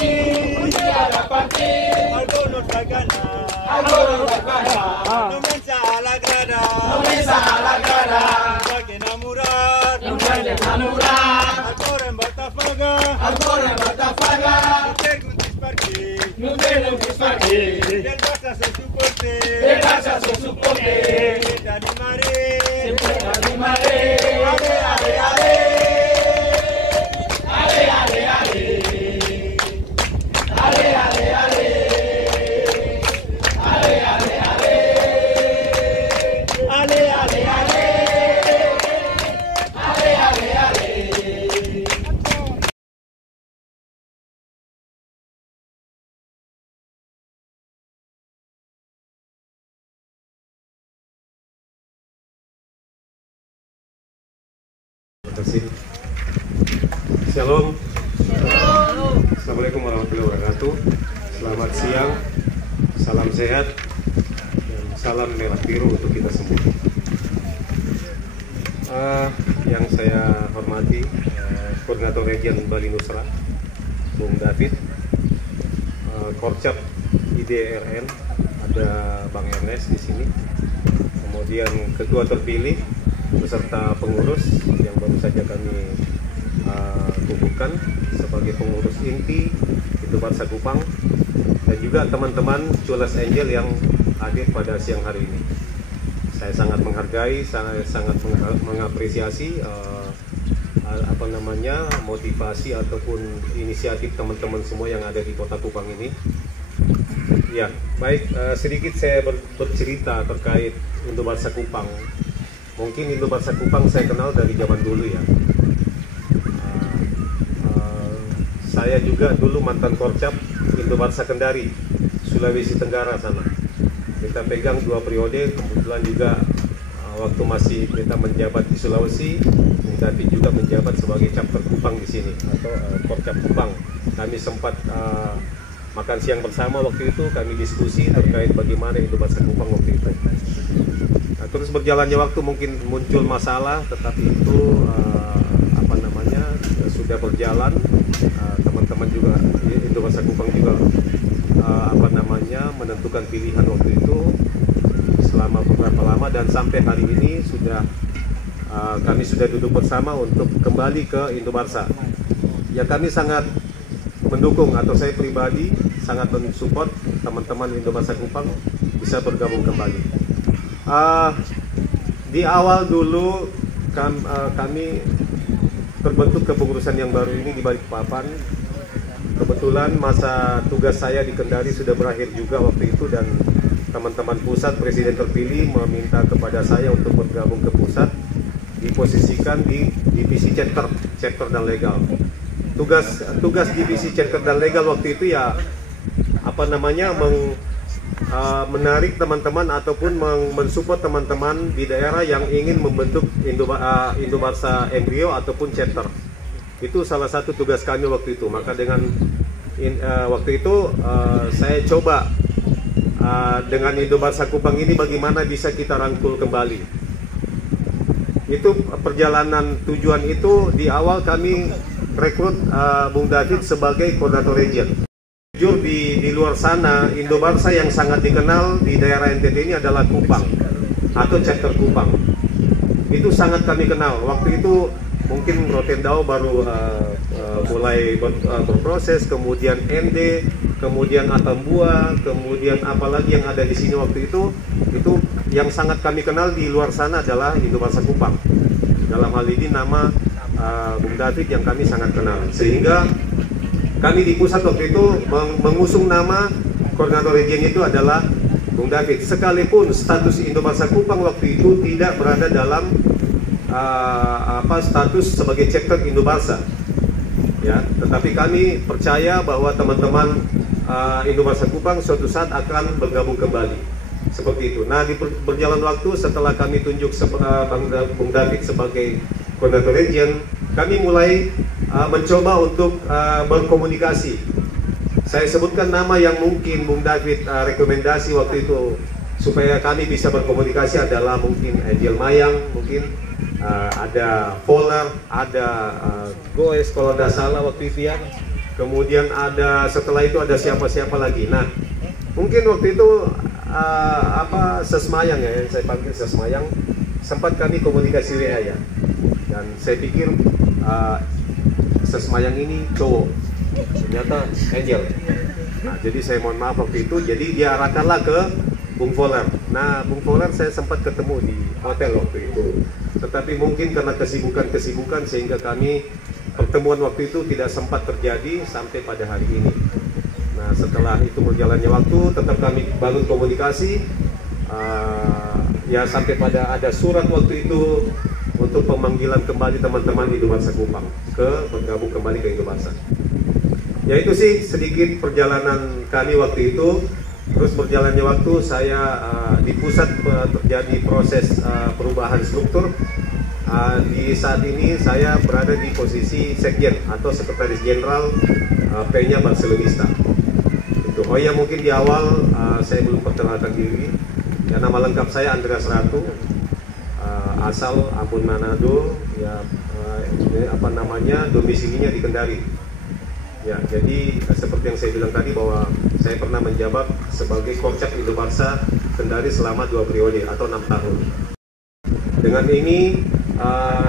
Algo nos gana. No mensa a la grada. No que enamorar. Agora em Botafogo. Não tem que esparguir. Del Barça sou suporte. Sempre animaré. Shalom. Assalamualaikum warahmatullahi wabarakatuh. Selamat siang, salam sehat, dan salam merah biru untuk kita semua. Yang saya hormati Koordinator Region Bali Nusra, Bung David, Korcap IDRN, ada Bang Ernest di sini, kemudian Ketua terpilih beserta pengurus yang baru saja kami kukuhkan sebagai pengurus inti Barça Kupang, dan juga teman-teman Culas Angel yang hadir pada siang hari ini. Saya sangat menghargai, saya sangat mengapresiasi motivasi ataupun inisiatif teman-teman semua yang ada di Kota Kupang ini. Ya, baik, sedikit saya bercerita terkait Barça Kupang. Mungkin Barça Kupang saya kenal dari zaman dulu ya. Saya juga dulu mantan Korcap Barça Kendari, Sulawesi Tenggara sana. Kita pegang 2 periode, kebetulan juga waktu masih kita menjabat di Sulawesi, tapi juga menjabat sebagai chapter Kupang di sini atau Korcap Kupang. Kami sempat makan siang bersama waktu itu, kami diskusi terkait bagaimana Barça Kupang waktu itu. Nah, terus berjalannya waktu mungkin muncul masalah, tetapi itu sudah berjalan. Teman-teman juga Barça Kupang juga menentukan pilihan waktu itu selama beberapa lama, dan sampai hari ini kami sudah duduk bersama untuk kembali ke Barça. Ya, kami sangat mendukung, atau saya pribadi sangat mensupport teman-teman Barça Kupang bisa bergabung kembali. Di awal dulu kami terbentuk kepengurusan yang baru ini di Balikpapan. Kebetulan masa tugas saya di Kendari sudah berakhir juga waktu itu, dan teman-teman pusat, presiden terpilih meminta kepada saya untuk bergabung ke pusat, diposisikan di divisi chapter dan legal. Tugas divisi chapter dan legal waktu itu ya menarik teman-teman ataupun mensupport teman-teman di daerah yang ingin membentuk Barça embrio ataupun chapter. Itu salah satu tugas kami waktu itu. Maka dengan waktu itu saya coba dengan Barça Kupang ini bagaimana bisa kita rangkul kembali. Itu perjalanan tujuan itu. Di awal kami rekrut Bung David sebagai koordinator region. Jujur di luar sana Barça yang sangat dikenal di daerah NTT ini adalah Kupang atau chapter Kupang. Itu sangat kami kenal. Waktu itu mungkin Rotendao baru mulai berproses, kemudian ND, kemudian Atambua, kemudian apalagi yang ada di sini waktu itu yang sangat kami kenal di luar sana adalah Barça Kupang. Dalam hal ini nama Bung David yang kami sangat kenal, sehingga kami di pusat waktu itu mengusung nama koordinator region itu adalah Bung David, sekalipun status Barça Kupang waktu itu tidak berada dalam status sebagai chapter Barça, ya, tetapi kami percaya bahwa teman-teman Barça Kupang suatu saat akan bergabung kembali, seperti itu. Nah, di berjalan waktu setelah kami tunjuk Bung David sebagai koordinator region, kami mulai mencoba untuk berkomunikasi. Saya sebutkan nama yang mungkin Bung David rekomendasi waktu itu supaya kami bisa berkomunikasi adalah mungkin Angel Mayang, mungkin ada Polar, ada Goes kalau tidak salah waktu itu ya. kemudian setelah itu ada siapa-siapa lagi. Nah, mungkin waktu itu Sesmayang ya, yang saya panggil Sesmayang, sempat kami komunikasi WA ya, dan saya pikir Sesmayang ini cowok, ternyata Angel. Nah, jadi saya mohon maaf waktu itu, jadi diarahkanlah ke Bung Voller. Nah, Bung Voller saya sempat ketemu di hotel waktu itu, tetapi mungkin karena kesibukan sehingga kami pertemuan waktu itu tidak sempat terjadi sampai pada hari ini. Nah, setelah itu berjalannya waktu, tetap kami bangun komunikasi, ya sampai pada ada surat waktu itu untuk pemanggilan kembali teman-teman Indobarsa Kupang bergabung kembali ke Indobarsa. Ya itu sih sedikit perjalanan kami waktu itu. Terus berjalannya waktu saya di pusat terjadi proses perubahan struktur. Di saat ini saya berada di posisi Sekjen atau Sekretaris Jenderal P-nya Barcelonista. Itu. Oh ya, mungkin di awal saya belum perkenalkan diri. Ya, nama lengkap saya Andreas Ratu, asal Ambon Manado. Ya, domisilinya di Kendari. Ya, jadi seperti yang saya bilang tadi bahwa saya pernah menjabat sebagai Korcap Indobarsa Kendari selama 2 periode atau 6 tahun. Dengan ini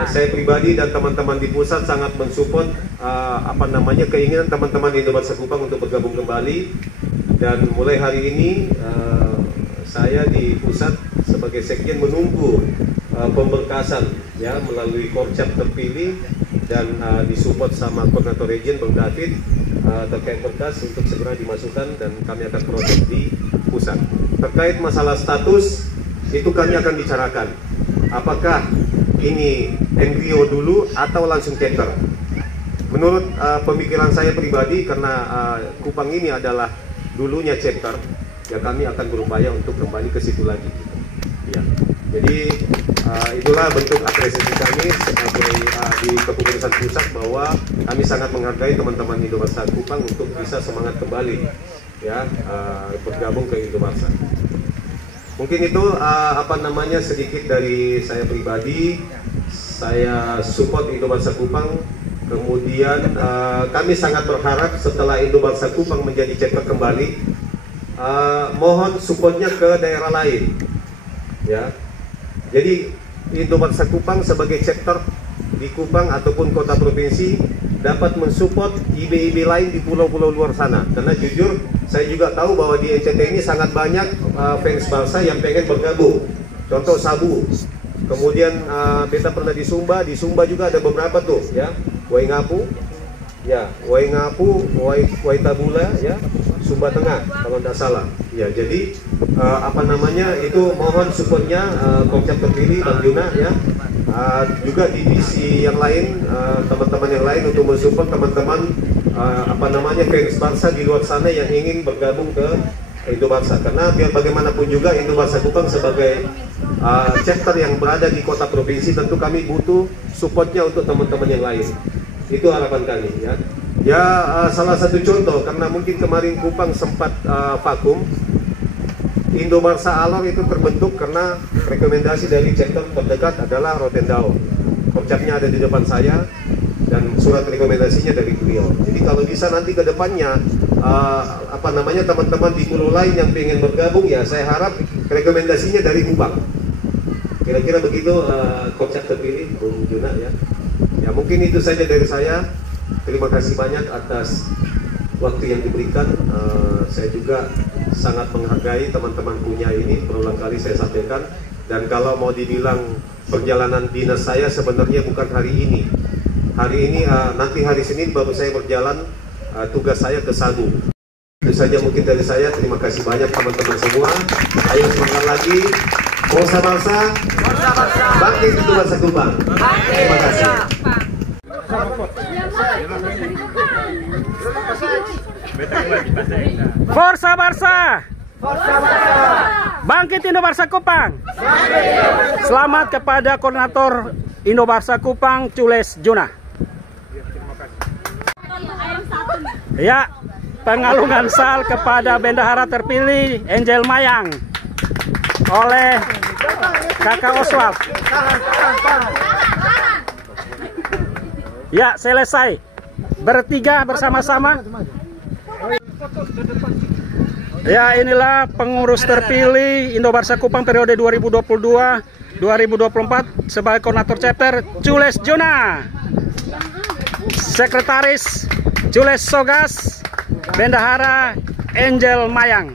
saya pribadi dan teman-teman di pusat sangat mensupport keinginan teman-teman Indobarsa Kupang untuk bergabung kembali, dan mulai hari ini saya di pusat sebagai sekjen menunggu pemberkasan ya melalui Korcap terpilih dan disupport sama koordinator region Bang David terkait berkas untuk segera dimasukkan dan kami akan proses di pusat. Terkait masalah status itu kami akan bicarakan. Apakah ini embrio dulu atau langsung chapter? Menurut pemikiran saya pribadi, karena Kupang ini adalah dulunya chapter, ya kami akan berupaya untuk kembali ke situ lagi. Ya. Jadi itulah bentuk apresiasi kami sebagai di kepengurusan pusat bahwa kami sangat menghargai teman-teman Indobarsa Kupang untuk bisa semangat kembali ya bergabung ke Indobarsa. Mungkin itu sedikit dari saya pribadi. Saya support Indobarsa Kupang. Kemudian kami sangat berharap setelah Indobarsa Kupang menjadi chapter kembali, mohon supportnya ke daerah lain ya. Jadi Indobarsa Kupang sebagai chapter di Kupang ataupun kota provinsi dapat mensupport IB-IB lain di pulau-pulau luar sana. Karena jujur saya juga tahu bahwa di NCT ini sangat banyak fans Barca yang pengen bergabung. Contoh Sabu. Kemudian beta pernah di Sumba juga ada beberapa tuh ya. Waingapu, ya Waingapu, Waitabula ya. Sumba Tengah kalau tidak salah. Ya, jadi itu mohon supportnya Korcap terpilih Bang Juna ya. Juga divisi yang lain, teman-teman yang lain untuk mensupport teman-teman fans Barca di luar sana yang ingin bergabung ke Indobarsa. Karena biar bagaimanapun juga Indobarsa Kupang sebagai chapter yang berada di kota provinsi, tentu kami butuh supportnya untuk teman-teman yang lain. Itu harapan kami ya. Ya, salah satu contoh, karena mungkin kemarin Kupang sempat vakum, Indobarsa Alor itu terbentuk karena rekomendasi dari chapter terdekat adalah Rotendao. Korcapnya ada di depan saya dan surat rekomendasinya dari beliau. Jadi kalau bisa nanti ke depannya teman-teman di pulau lain yang pengen bergabung, ya saya harap rekomendasinya dari Kupang. Kira-kira begitu Korcap terpilih Bung Juna ya. Ya, mungkin itu saja dari saya. Terima kasih banyak atas waktu yang diberikan. Saya juga sangat menghargai teman-teman punya ini, berulang kali saya sampaikan. Dan kalau mau dibilang perjalanan dinas saya sebenarnya bukan hari ini. Hari ini nanti hari Senin baru saya berjalan tugas saya ke Sagu. Itu saja mungkin dari saya. Terima kasih banyak teman-teman semua. Ayo semangat lagi. Forza Barca, bangkit Indobarsa Kupang. Terima kasih. Forza Barca, bangkit Indobarsa Kupang. Selamat kepada koordinator Indobarsa Kupang Cules Juna. Ya, pengalungan sal kepada bendahara terpilih Angel Mayang oleh Kakak Oswald. Ya, selesai. bertiga bersama-sama. Ya, inilah pengurus terpilih Indobarsa Kupang periode 2022-2024 sebagai koordinator chapter Jules Jona, sekretaris Jules Sogas, bendahara Angel Mayang.